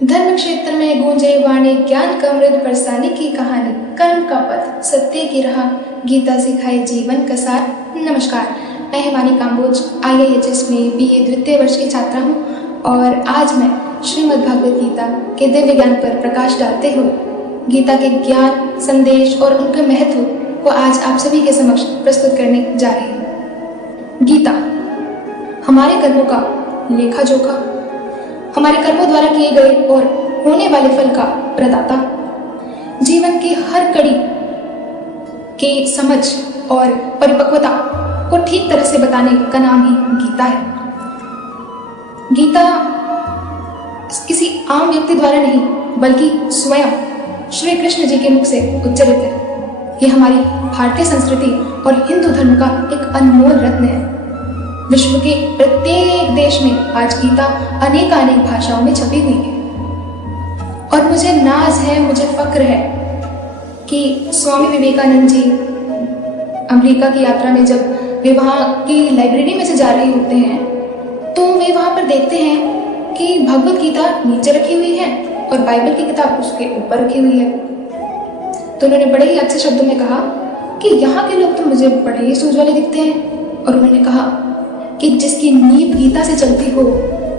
धर्म क्षेत्र में गूंजे वाणी, ज्ञान का अमृत बरसाने की कहानी, कर्म का पथ, सत्य की राह, गीता सिखाए जीवन का सार। नमस्कार, मैं हिमानी काम्बोज IIHS में BA द्वितीय वर्ष की छात्रा हूँ और आज मैं श्रीमद् भागवत गीता के दिव्य ज्ञान पर प्रकाश डालते हुए गीता के ज्ञान, संदेश और उनके महत्व को आज आप सभी के समक्ष प्रस्तुत करने जा रही हूँ। गीता हमारे कर्मों का लेखा जोखा, हमारे कर्मों द्वारा किए गए और होने वाले फल का प्रदाता, जीवन की हर कड़ी की समझ और परिपक्वता को ठीक तरह से बताने का नाम ही गीता है। गीता किसी आम व्यक्ति द्वारा नहीं बल्कि स्वयं श्री कृष्ण जी के मुख से उच्चारित है। ये हमारी भारतीय संस्कृति और हिंदू धर्म का एक अनमोल रत्न है। विश्व के प्रत्येक देश में आज गीता अनेक भाषाओं में छपी हुई है और मुझे नाज है, मुझे फक्र है कि स्वामी विवेकानंद जी अमेरिका की यात्रा में जब वे वहाँ की लाइब्रेरी में से जा रहे होते हैं तो वे वहाँ पर देखते हैं कि भगवत गीता नीचे रखी हुई है और बाइबल की किताब उसके ऊपर रखी हुई है। तो उन्होंने बड़े ही अच्छे शब्दों में कहा कि यहाँ के लोग तो मुझे बड़े ही सूझ वाले दिखते हैं, और उन्होंने कहा कि जिसकी नींव गीता से चलती हो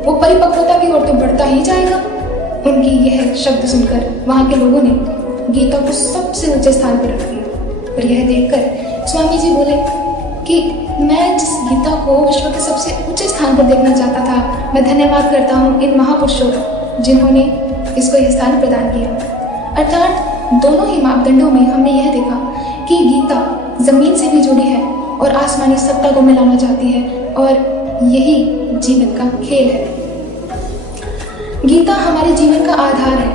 वो परिपक्वता की ओर तो बढ़ता ही जाएगा। उनकी यह शब्द सुनकर वहाँ के लोगों ने गीता को सबसे ऊंचे स्थान पर रख दिया और यह देखकर स्वामी जी बोले कि मैं जिस गीता को विश्व के सबसे ऊंचे स्थान पर देखना चाहता था, मैं धन्यवाद करता हूँ इन महापुरुषों का जिन्होंने इसको यह स्थान प्रदान किया। अर्थात दोनों ही मापदंडों में हमने यह देखा कि गीता जमीन से भी जुड़ी है और आसमानी सत्ता को मिलाना चाहती है और यही जीवन का खेल है। गीता हमारे जीवन का आधार है।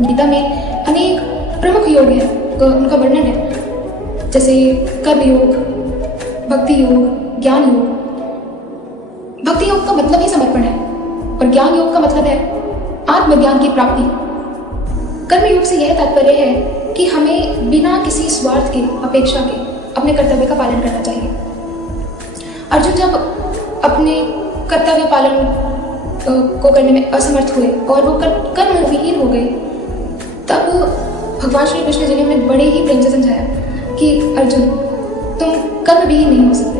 गीता में अनेक प्रमुख योग हैं, उनका वर्णन है, जैसे कर्म योग, भक्ति योग, ज्ञान योग। भक्ति योग का मतलब ही समर्पण है और ज्ञान योग का मतलब है आत्मज्ञान की प्राप्ति। कर्म योग से यह तात्पर्य है कि हमें बिना किसी स्वार्थ के, अपेक्षा के अपने कर्तव्य का पालन करना चाहिए। अर्जुन जब अपने कर्तव्य पालन को करने में असमर्थ हुए और वो कर्म विहीन हो गए, तब भगवान श्री कृष्ण जी ने उन्हें बड़े ही प्रेम से समझाया कि अर्जुन, तुम कर्म विहीन नहीं हो सकते,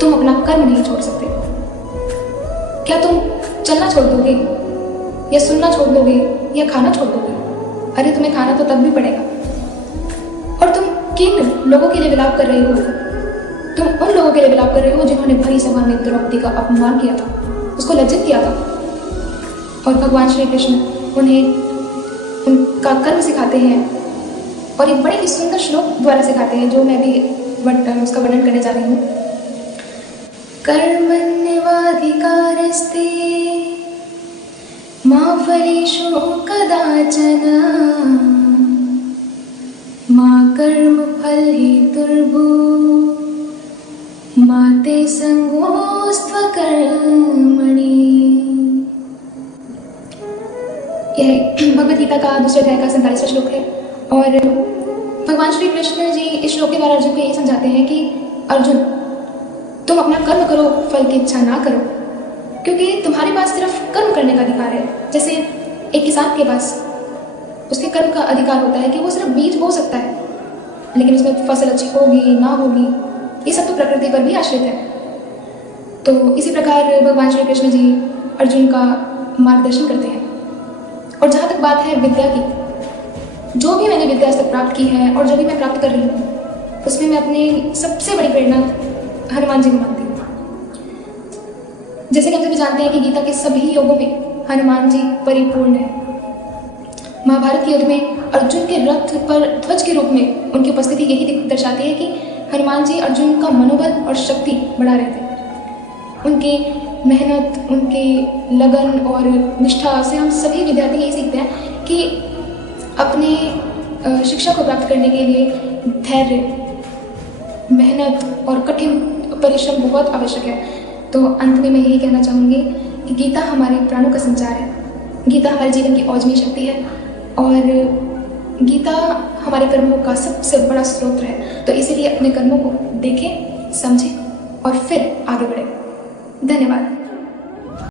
तुम अपना कर्म नहीं छोड़ सकते। क्या तुम चलना छोड़ दोगे या सुनना छोड़ दोगे या खाना छोड़ दोगे? अरे तुम्हें खाना तो तब भी पड़ेगा। और तुम किन लोगों के लिए विलाप कर रहे हो? तुम उन लोगों के लिए विलाप कर रहे हो जिन्होंने भरी सभा में द्रौपदी का अपमान किया था, उसको लज्जित किया था। और भगवान श्री कृष्ण उन्हें उनका कर्म सिखाते हैं और एक बड़े ही सुंदर श्लोक द्वारा सिखाते हैं जो मैं भी उसका वर्णन करने जा रही हूँ। कर्मण्येवाधिकारस्ते मा फलेषु कदाचन मा कर्म फल हेतुर्भूः मा ते संगोऽस्त्व कर्मणि। यह भगवद गीता का दूसरे अध्याय का 47वां श्लोक है और भगवान श्री कृष्ण जी इस श्लोक के द्वारा अर्जुन को ये समझाते हैं कि अर्जुन, तुम अपना कर्म करो, फल की इच्छा ना करो, क्योंकि तुम्हारे पास सिर्फ कर्म करने का अधिकार है। जैसे एक किसान के पास उसके कर्म का अधिकार होता है कि वो सिर्फ बीज बो सकता है, लेकिन उसमें फसल अच्छी होगी ना होगी ये सब तो प्रकृति पर भी आश्रित है। तो इसी प्रकार भगवान श्री कृष्ण जी अर्जुन का मार्गदर्शन करते हैं। और जहाँ तक बात है विद्या की, जो भी मैंने विद्या आज तक प्राप्त की है और जो भी मैं प्राप्त कर रही हूँ, उसमें मैं अपनी सबसे बड़ी प्रेरणा हनुमान जी को मानती हूँ। जैसे कि हम सभी जानते हैं कि गीता के सभी योगों में हनुमान जी परिपूर्ण है। महाभारत के युद्ध में अर्जुन के रथ पर ध्वज के रूप में उनकी उपस्थिति यही दर्शाती है कि हनुमान जी अर्जुन का मनोबल और शक्ति बढ़ा रहे थे। उनकी मेहनत, उनके लगन और निष्ठा से हम सभी विद्यार्थी यही सीखते हैं कि अपने शिक्षा को प्राप्त करने के लिए धैर्य, मेहनत और कठिन परिश्रम बहुत आवश्यक है। तो अंत में मैं यही कहना चाहूँगी कि गीता हमारे प्राणों का संचार है, गीता हमारे जीवन की औजमी शक्ति है और गीता हमारे कर्मों का सबसे बड़ा स्रोत है। तो इसीलिए अपने कर्मों को देखें, समझें और फिर आगे बढ़ें। धन्यवाद।